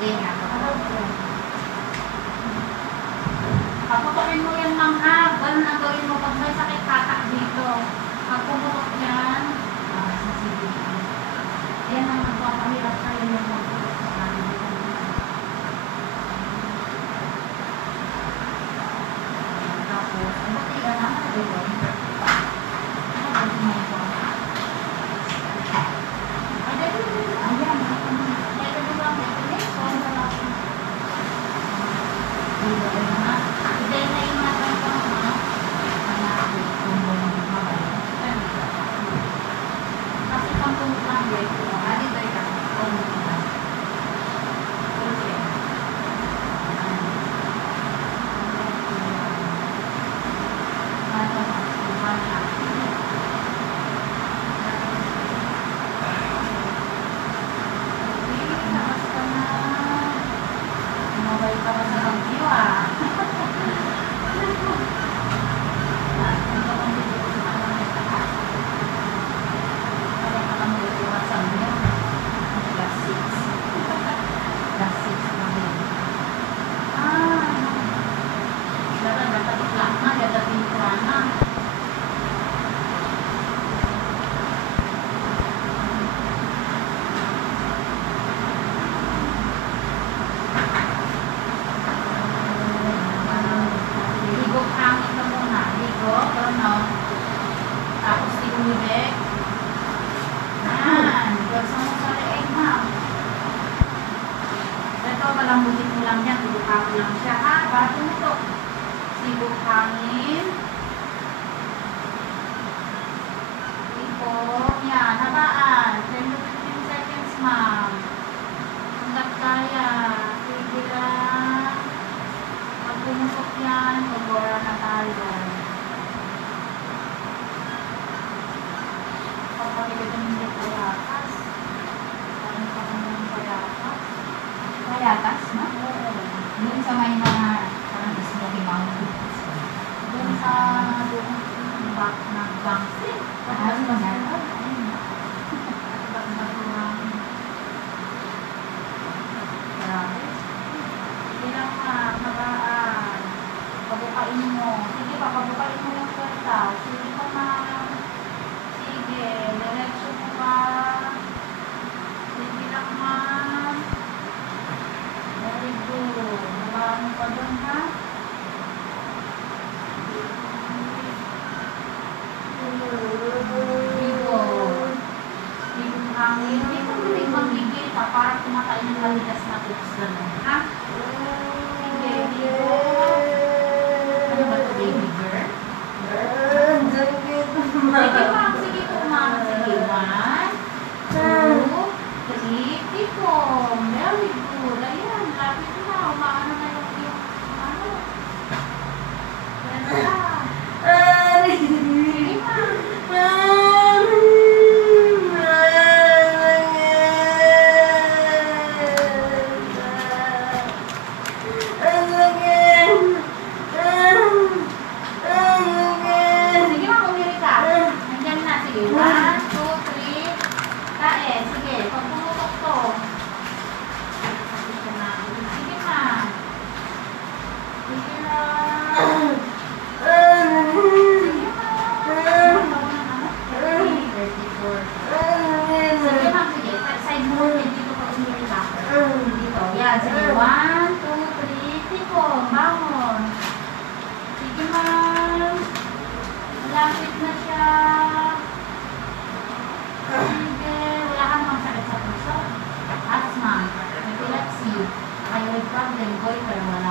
Sige nga. Paputokin mo yan, ma'am, ha? Ganun ang gawin mo pag may sakit hatak dito. Pag pumutok yan, sige. Yan ang magpapahirap sa'yo yung magputok sa kanila. Tapos, ang batiga naman, diba? Ano ba mo ito? Palambutin mo lang yan, tulukan mo lang siya, ha? Para tumutok. Sibok hangin. Sibok. Yan, habaan. 10 to 15 seconds, ma'am. Hanggat kaya. Sige lang. Pag pumutok yan, magwara na tayo. Pagpapagod ng hindi payakas. Parang pagpapagod ng payakas. Payatas, no? Doon sa may mga parang Smoky Mountains. Doon sa back ng Bangsi. Parang masarap. Grabe. Sige lang ka, magaan. Pabukain mo. Sige pa, pabukain mo yung kwarta. Sige pa, ma'am. Sige, diretso mo pa. Sige lang, ma'am. Very good. Nabaan mo pa doon, ha? Good. Yung hangin. Hindi ko muling magigil pa para kumakain ng maligas na tips na lang, ha? Sige, good. Ano ba ito, baby girl? Sige, ma'am. Sige po, ma'am. Sige, 1, 2, 3, tipong. Very good. Ayan, lapit na. Umaano na yung ano. Yan na. Sige, ma'am. Sige, ma'am. Umiri ka. Nandiyan na. Sige, 1, 2, 3. Kain. Sige, pag pumutok to. Sige, ma'am. Sige lang. Sige, ma'am. Sige, ma'am. Sige. Side mo. Dito ka umiri ka. Dito. Yan. Sige. 1, 2, 3. Tipong. Bangon. Sige, ma'am. Malapit na siya. Sige. Wala kang magsakit sa puso. Asthma. Epilepsy. Thyroid problem. Goiter. Wala.